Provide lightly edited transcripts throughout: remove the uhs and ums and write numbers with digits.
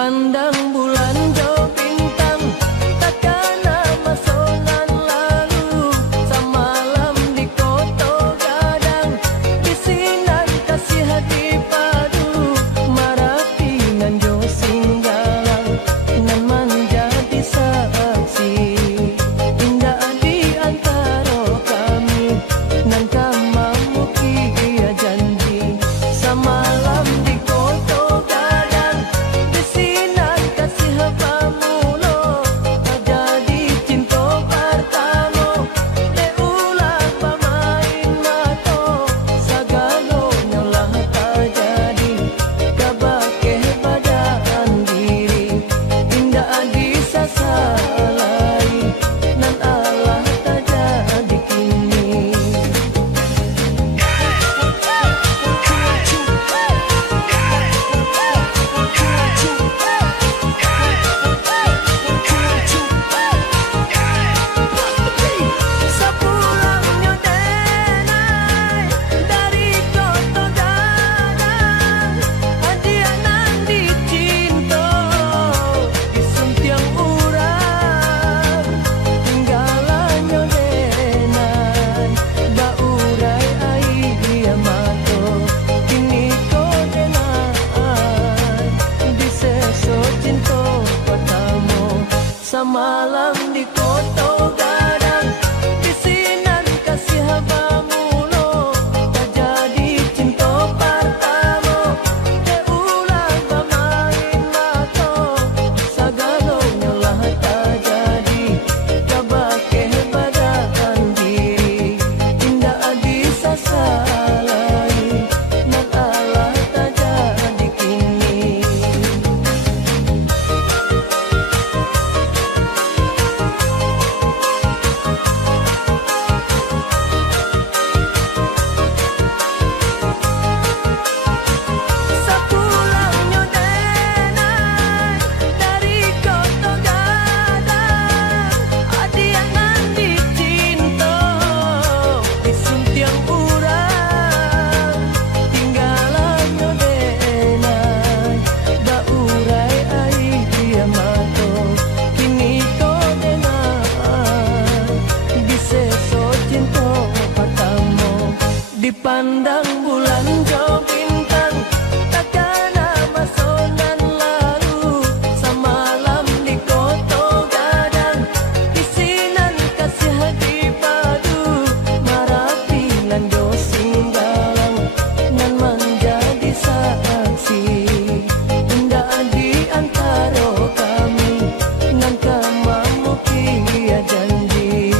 Dipandang bulan jauh bintang, takkan masonan lalu. Samalam di koto gadang, bisinan kasih hati padu. Marapi nan jo singgalang, nan menjadi saksi. Indah di antara kami, nan kamamuki ia janji. Samalam di koto gadang, bisinan kasih pamulo. Jadi cinta pertama, deulang pamain mato. Sagalonya lah terjadi, kabake badan diri. Indah disasalai, nan Allah terjadi kini. Sepulangnya denai dari koto gadang, hadiah nan dicinta disuntiang urang. Tinggalannya denai baurai ai dia mato. Kini ko denai diseso cinta pertama. Samalam di koto gadang, bisinan kasih pamulo. Terjadi cinta pertama, deulang pamain mato. Sagalonya lah terjadi, kabake badan diri. Indah disasalai, nan Allah terjadi kini. Sepulangnya denai dari koto gadang, hadiah nan dicinta disuntiang urang. Tinggalannya denai baurai ai dia mato. Kini ko denai diseso cinta pertama. Dipandang bulan jauh bintang, takkan masonan lalu. Samalam di koto gadang, bisinan kasih hati padu. Marapi nan jo singgalang, nan menjadi saksi. Indah di antara kami, nan kamamuki ia janji.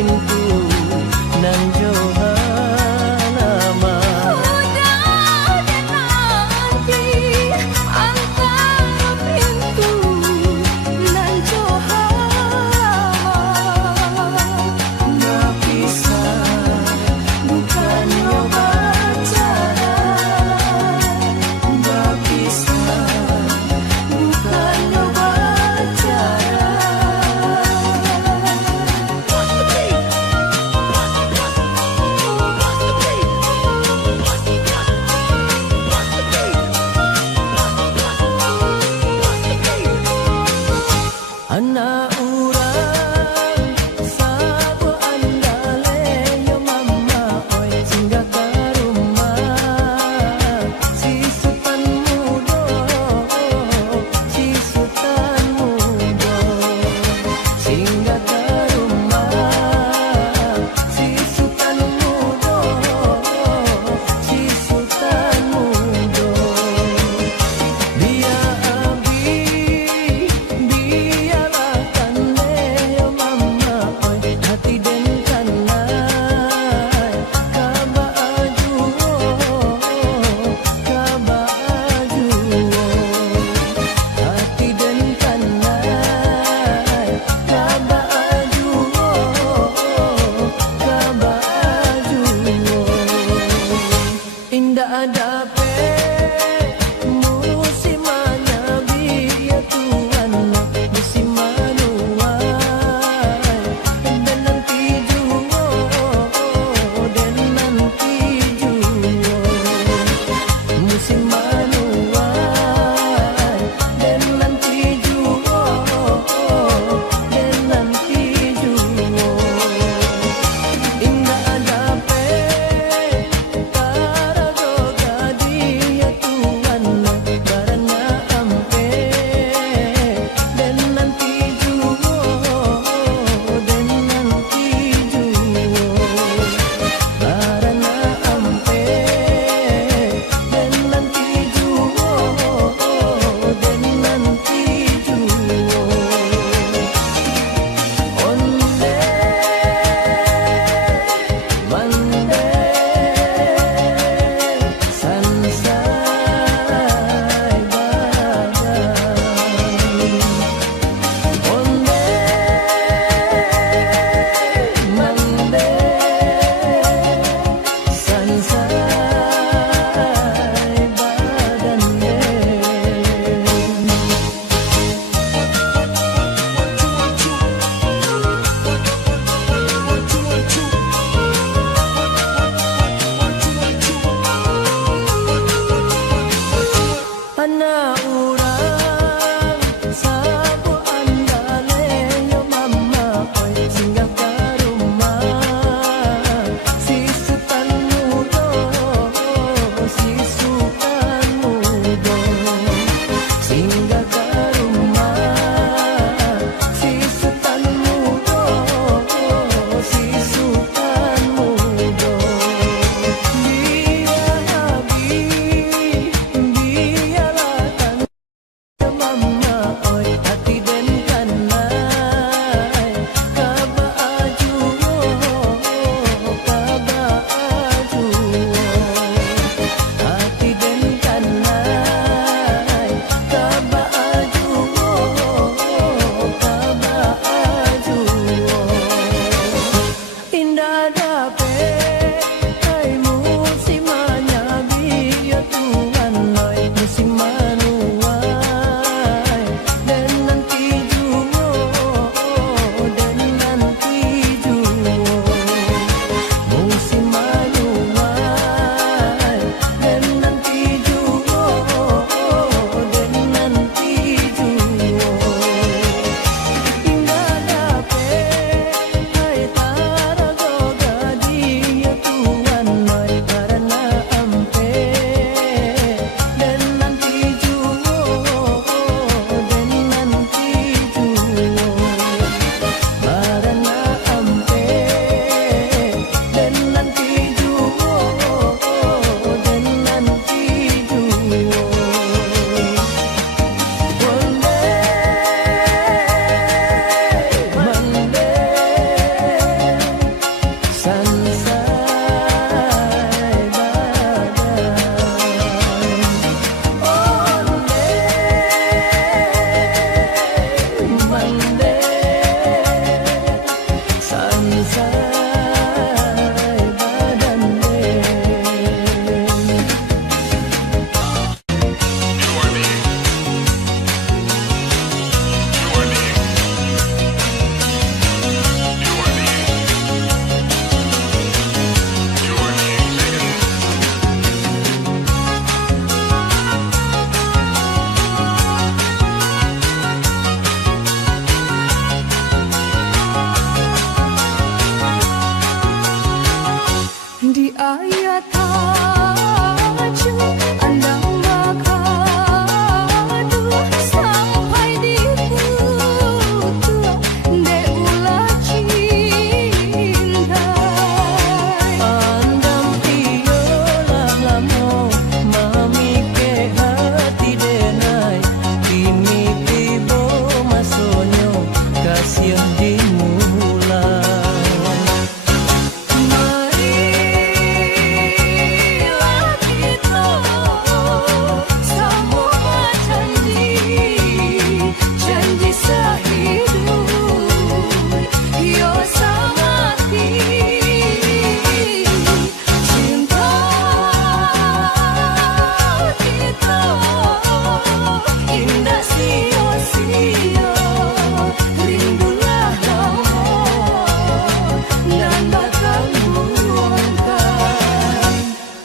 pintu nan Johanama. Udah nanti antara pintu nan Johanama. Nggak bisa, bukan nyoba cara. Nggak bisa, bukan nyoba cara.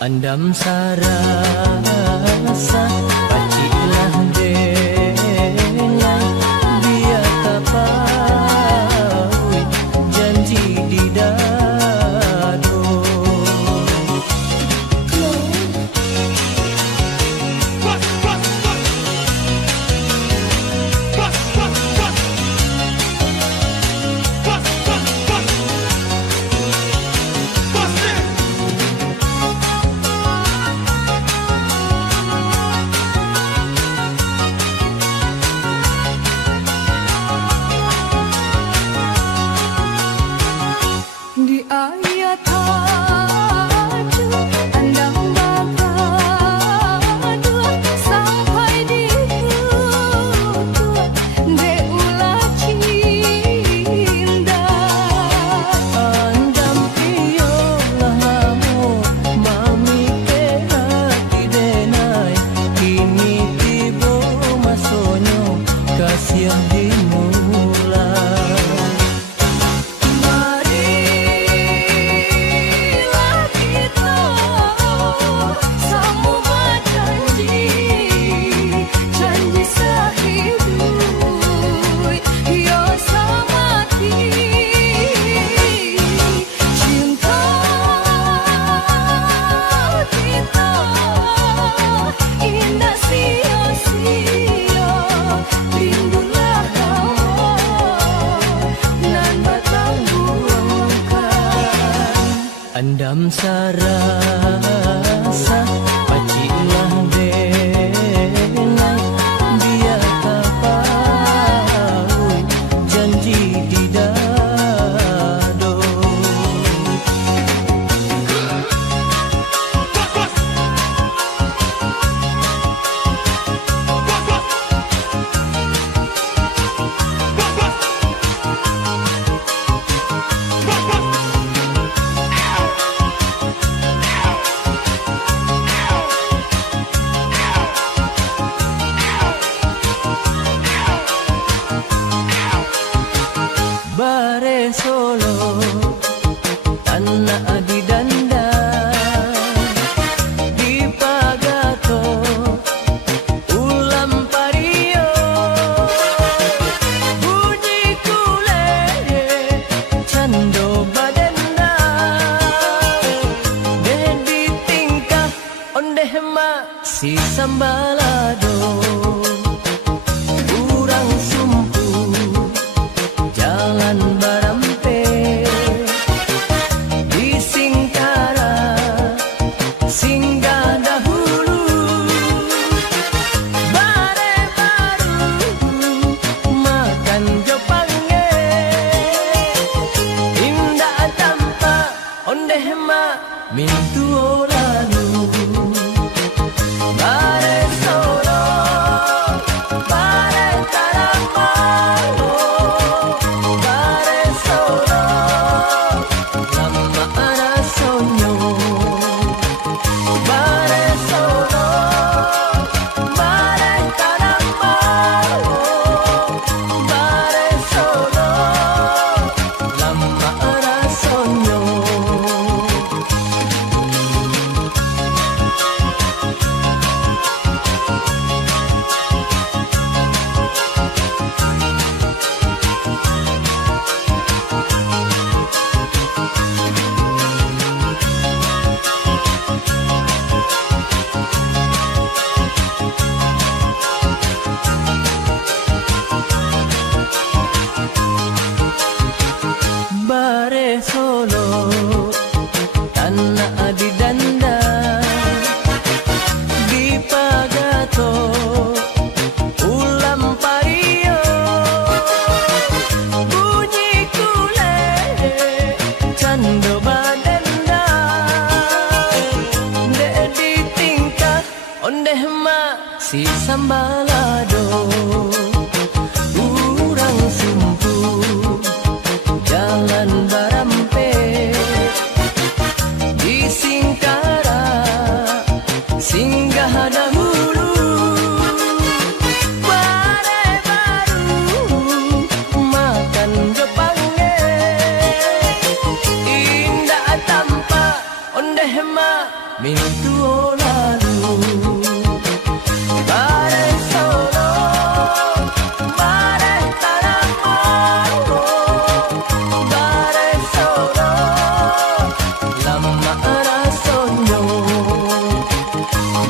andam sarasa pacilah denai dia tapawi janji di dado. Di ayat haju andam bagadu sampai di tutup de ulah cinta. Andam iyalah lamo mami ke hati denai kini tiba masonyo kasih dimulai. Andam sarasa pacilah denai dia tapawi janji di dado. Bare Solo tanah adi danda di pagato ulam pario bunyi kule cando badenda dedi tingkah ondeh ma si sambalado urang sumpu jalan barampe di Singkara singgah dahulu bare baru makan jopange indah tanpa ondeh ma mintu lalu bare Solo bare Taramalo bare Solo lama ana sonyo bare Solo bare Taramalo bare Solo lama ana sonyo. Bare Solo tanah adi danda di pagato ulam pario bunyi kule cando badenda dedi tingkah ondeh ma si sambalado urang sumpu jalan barampe di Singkara singgah dahulu bare baru makan jopange indah tanpa ondeh ma Mintuo lalu Bare solo Bare taramo Bare solo Lama era sogno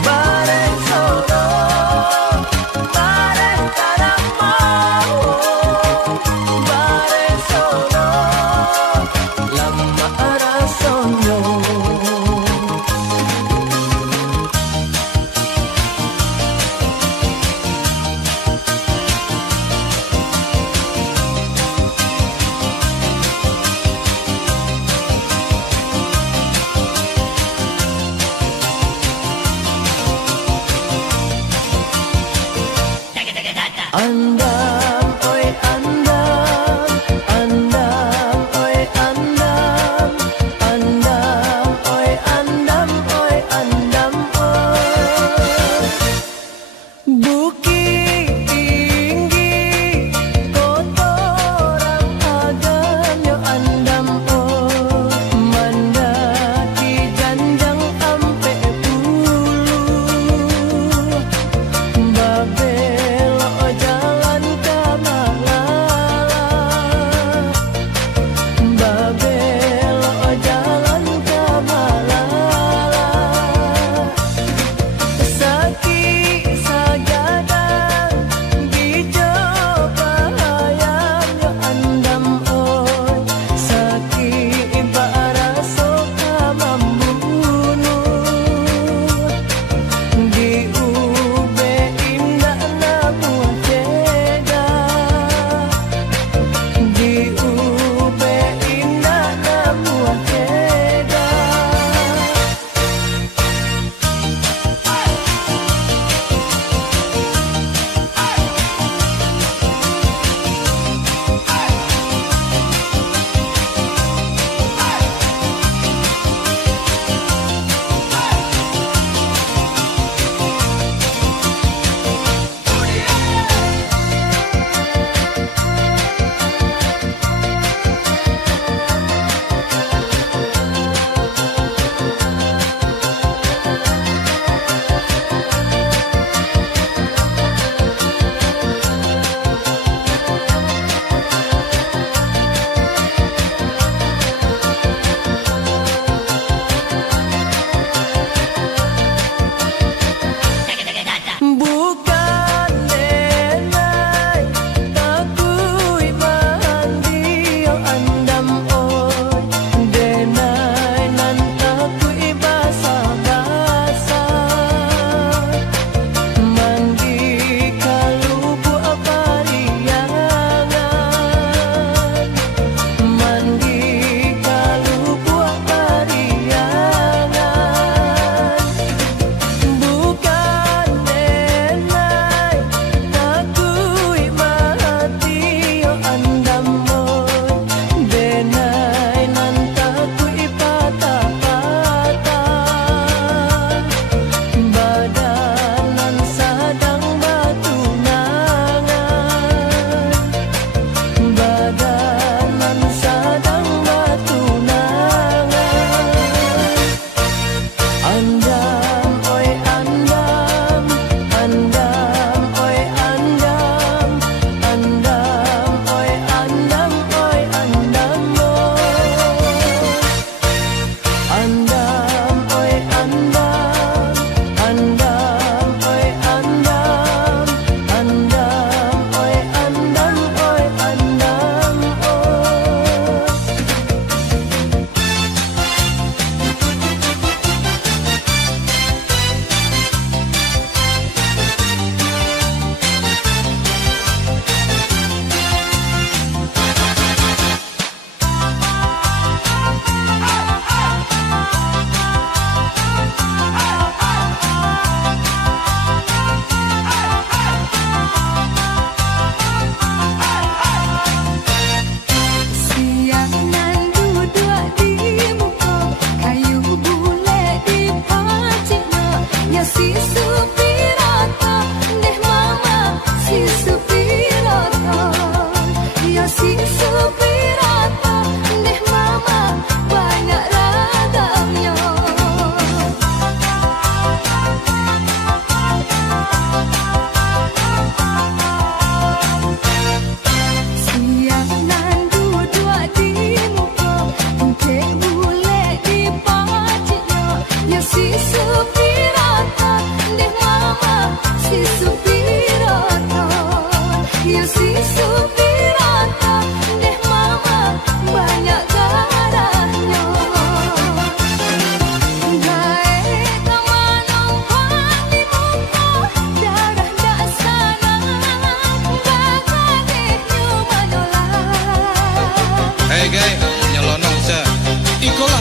Bare solo Bare taramo Bare solo Lama era sogno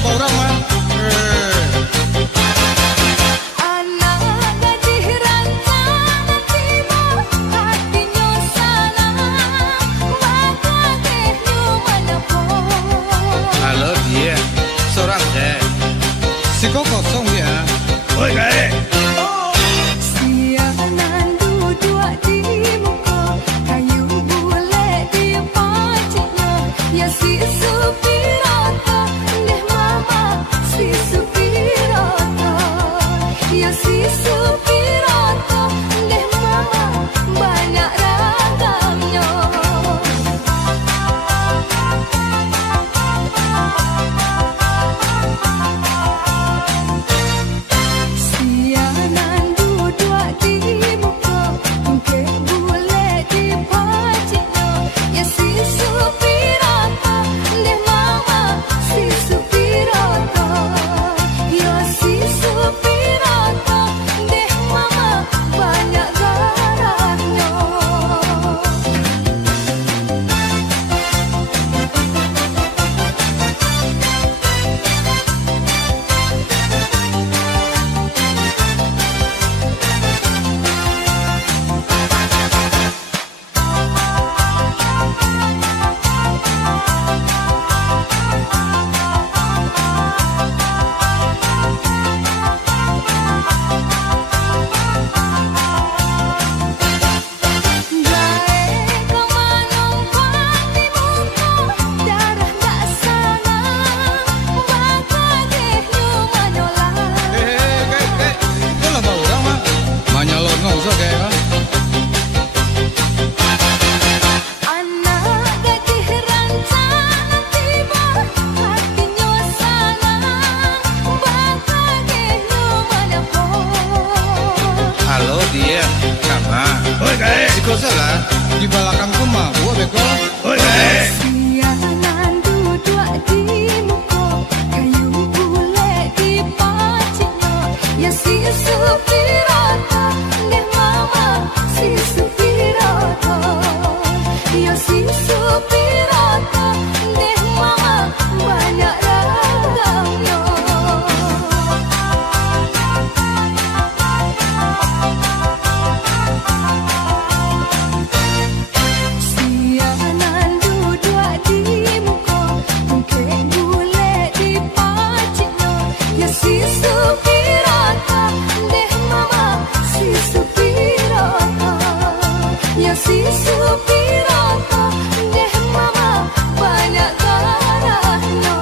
apa orang mah. Anak gadis rancangan tiba hatinya salah bagagehnya manapun. Halo dia, seorang deh. Si kok kosong ya. Oi kae. Sianan duduk di muka kayu bule di pacinya ya si supirata deh mama si supirata ya si supirata deh mama banyak ragamnya. Sianan duduk di muka mungkin bule di pacinya ya si supirata deh mama si supirata ya si supirata deh mama banyak garahnya. Baik kemanumpang di muka darah tak sana bagagehnya manyolah. Kayak. Kok lah apa orang mah. Manyalon nggak usah kayak ah. Anak gadis rancangan tiba hatinya salah bagagehnya manapun. Halo dia, Kama. Oi kae. Si kok salah. Di belakang rumah gua beko. Oi kae. Sianan duduk di muka kayu bule di pacinya ya si supirata deh mama si supirata ya si supirata deh mama banyak ragamnya. Sianan duduk di muka mungkin bule di pacinya ya si supirata deh mama si supirata ya si supirata deh mama banyak garahnya.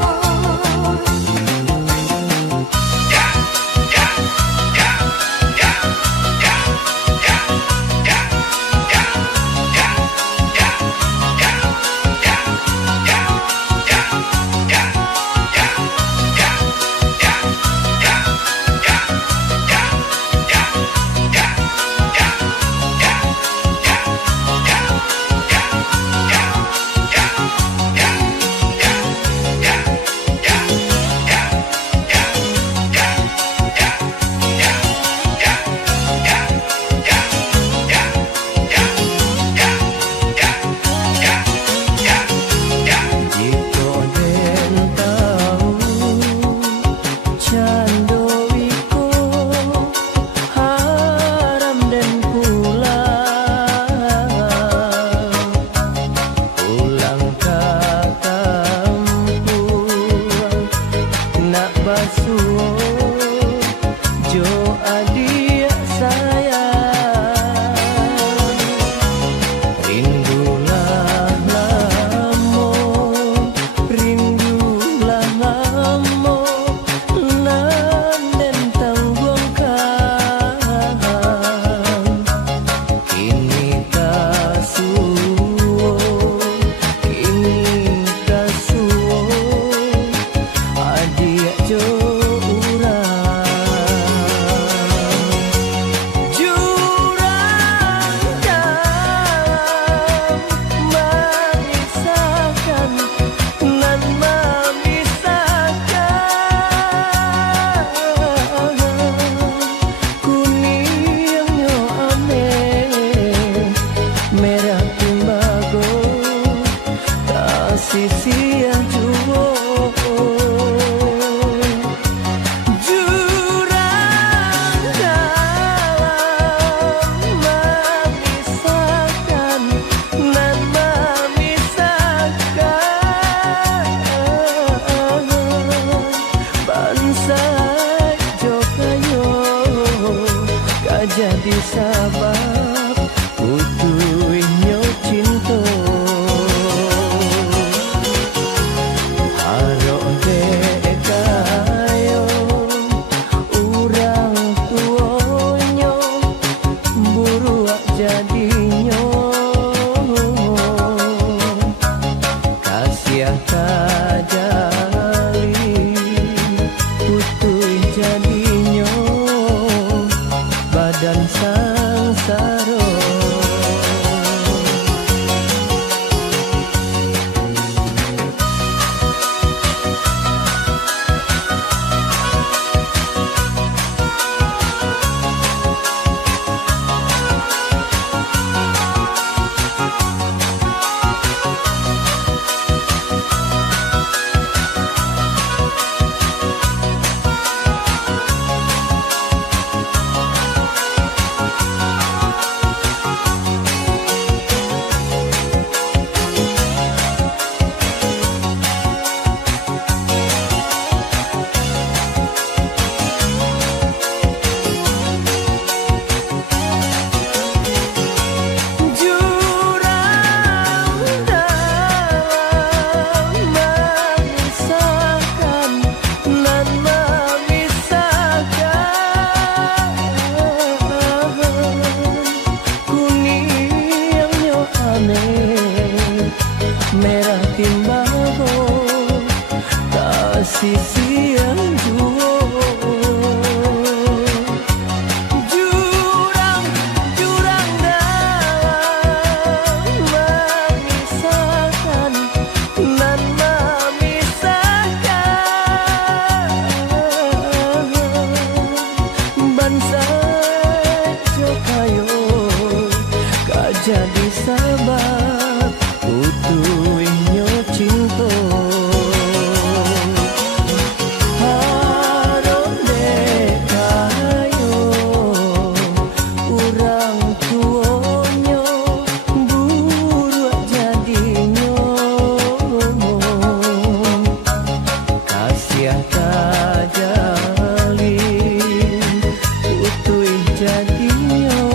kajalin utui jadinyo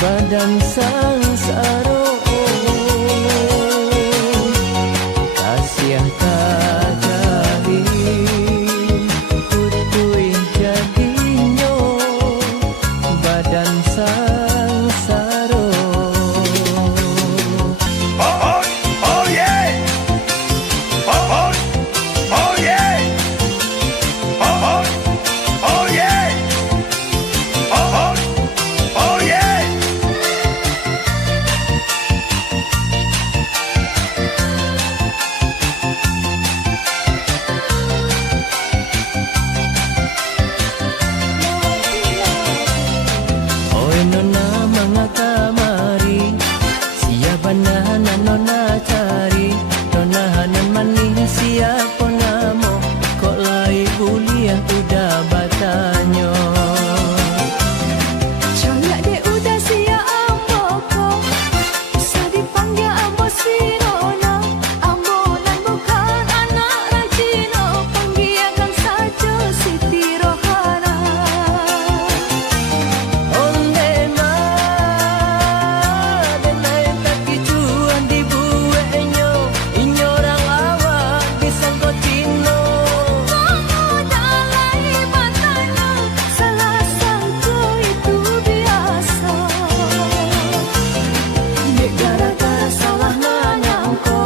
badan sangsaro kasih kajalin utui jadinyo badan sangsaro. Oh yeah. Oh yeah. Oh yeah. Oh yeah. Oi nona mga kamari, siapa nahanan nona cari, nona hanan manis siapa namo, kok lai kuliah udah batanyo. Cholak dek udah siap ambo ko, bisa dipanggil ambo Sirona. Ambo nan bukan anak rajino, panggilkan saja Siti Rohana. Onde ma, denai kaki cuan di buenyo, inyorang awak disangko cino. Kamu dalai matanya, salah sangka itu biasa. Dek gara-gara salah menyangko,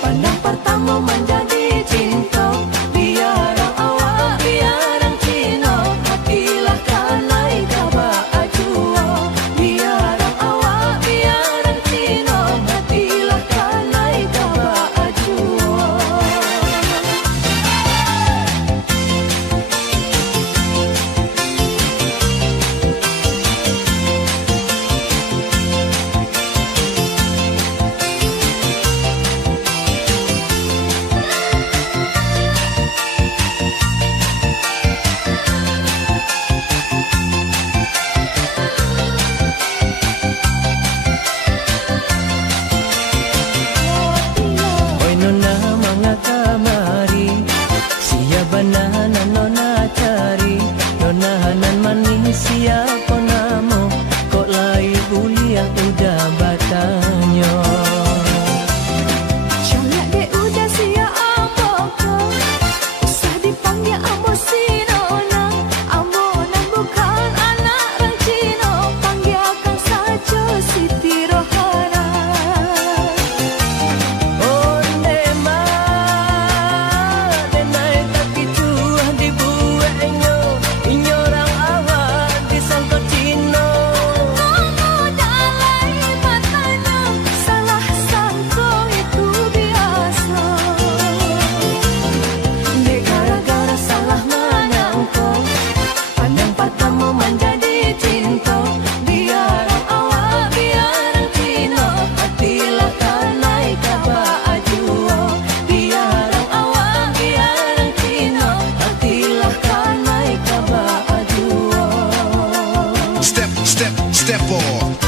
pandang pertama menjadi cinta. Biarang awak, biarang cino, hatilah kanai kaba ajuo. Biarang awak, biarang cino, hatilah kanai kaba ajuo. Oi nona mga kamari, siapa nahanan nona cari, nona hanan manis siapa namo, kok lai kuliah udah batanyo. Cholak dek udah siap ambo ko, bisa dipanggil ambo Sirona. Ambo nan bukan anak rajino, panggilkan saja Siti Rohana. Onde ma, denai kaki cuan di buenyo, inyorang awak disangko cino. Kamu dalai matanya, salah sangka itu biasa. Dek gara-gara salah menyangko, pandang pertama menjadi cinta. Biarang awak, biarang cino, hatilah kanai kaba ajuo. Biarang awak, biarang cino, hatilah kanai kaba ajuo. Step forward.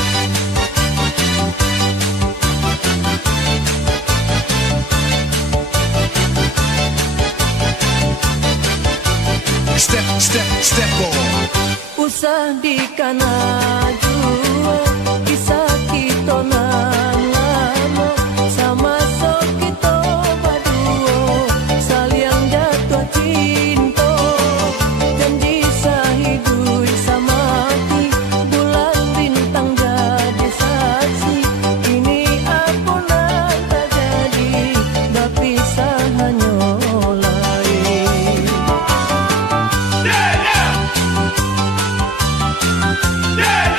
Step forward. Usah dikana jua, kisah kita nan lama, sama sok kita berdua, saling jatuh cinta, janji sahidui sama mati, bulan bintang jadi saksi, ini apa nan terjadi, berpisah hanya lain. Yeah.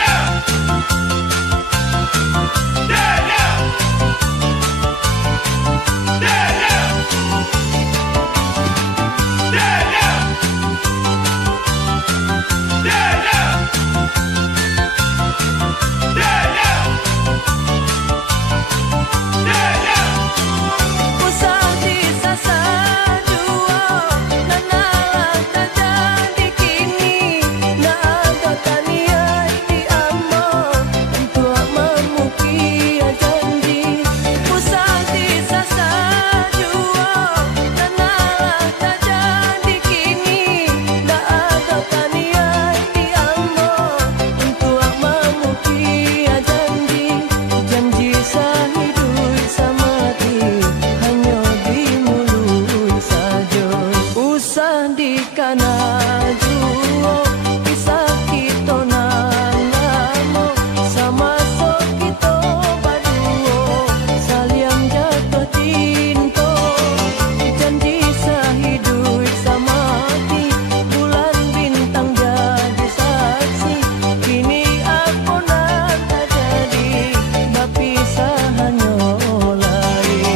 pisah di kana duo pisah kita nan lamo sama so kita baduo saliam jatuh cinta janji sehidup semati bulan bintang jadi saksi kini aku nan tak jadi berpisah hanya lain.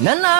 Nana